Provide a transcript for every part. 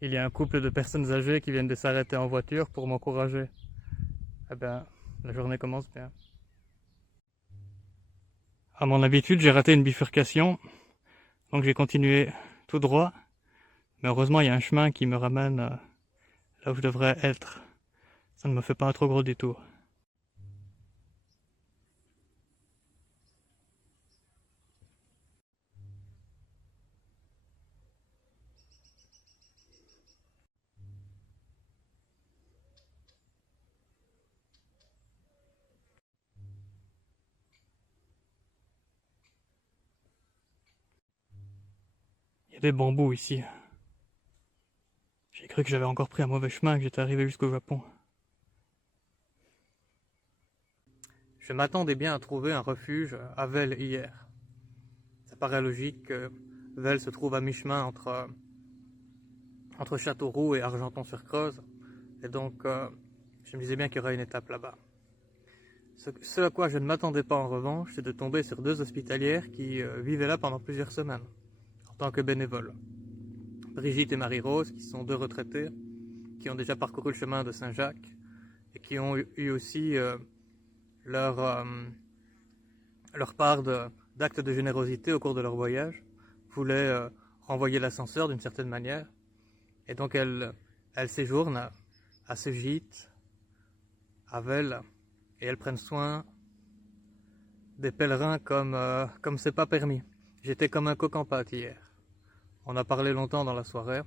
il y a un couple de personnes âgées qui viennent de s'arrêter en voiture pour m'encourager. Eh ben, la journée commence bien. À mon habitude, j'ai raté une bifurcation, donc j'ai continué tout droit. Mais heureusement, il y a un chemin qui me ramène là où je devrais être. Ça ne me fait pas un trop gros détour. Il y a des bambous ici. J'ai cru que j'avais encore pris un mauvais chemin et que j'étais arrivé jusqu'au Japon. Je m'attendais bien à trouver un refuge à Vels hier. Ça paraît logique que Vels se trouve à mi-chemin entre Châteauroux et Argenton-sur-Creuse. Et donc, je me disais bien qu'il y aurait une étape là-bas. Ce à quoi je ne m'attendais pas en revanche, c'est de tomber sur deux hospitalières qui vivaient là pendant plusieurs semaines, en tant que bénévoles. Brigitte et Marie-Rose, qui sont deux retraitées, qui ont déjà parcouru le chemin de Saint-Jacques, et qui ont eu aussi leur, euh, leur part d'actes de générosité au cours de leur voyage, voulaient renvoyer l'ascenseur d'une certaine manière, et donc elles séjournent à ce gîte, à Vels, et elles prennent soin des pèlerins comme c'est pas permis. J'étais comme un coq en pâte hier. On a parlé longtemps dans la soirée,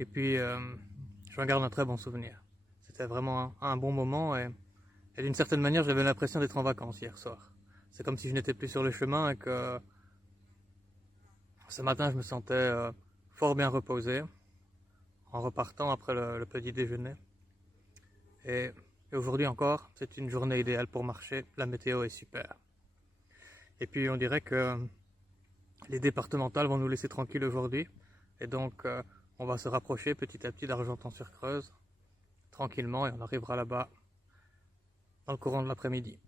et puis j'en garde un très bon souvenir. C'était vraiment un bon moment, et d'une certaine manière, j'avais l'impression d'être en vacances hier soir. C'est comme si je n'étais plus sur le chemin et que ce matin, je me sentais fort bien reposé en repartant après le petit déjeuner. Et, et aujourd'hui encore, c'est une journée idéale pour marcher. La météo est super. Et puis, on dirait que les départementales vont nous laisser tranquilles aujourd'hui. Et donc, on va se rapprocher petit à petit d'Argenton-sur-Creuse, tranquillement, et on arrivera là-bas dans le courant de l'après-midi.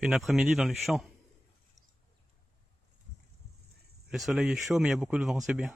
Une après-midi dans les champs. Le soleil est chaud, mais il y a beaucoup de vent, c'est bien.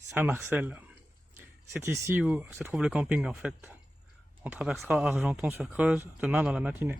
Saint-Marcel. C'est ici où se trouve le camping en fait. On traversera Argenton-sur-Creuse demain dans la matinée.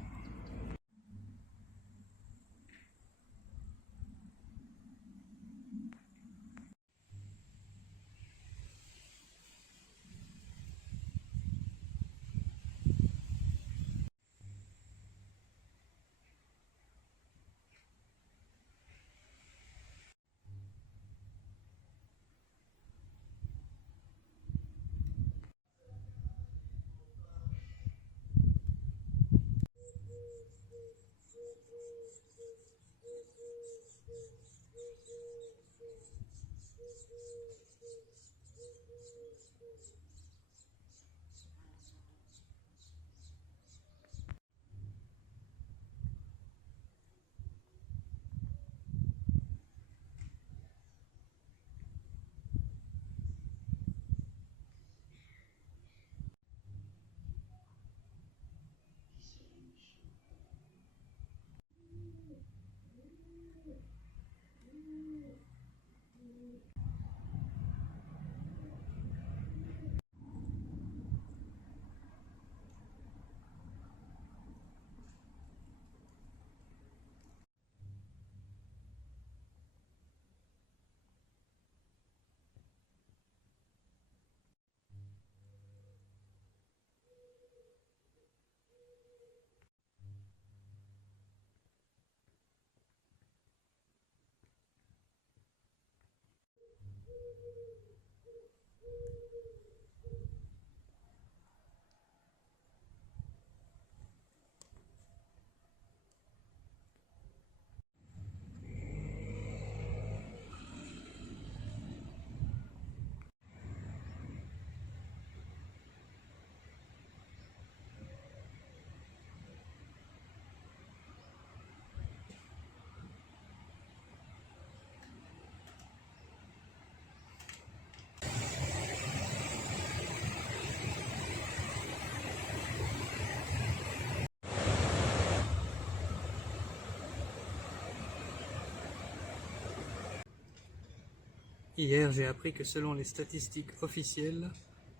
Hier, j'ai appris que selon les statistiques officielles,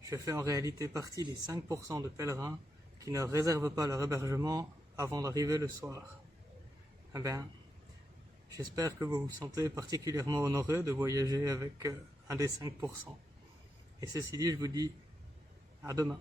je fais en réalité partie des 5% de pèlerins qui ne réservent pas leur hébergement avant d'arriver le soir. Eh bien, j'espère que vous vous sentez particulièrement honoré de voyager avec un des 5%. Et ceci dit, je vous dis à demain.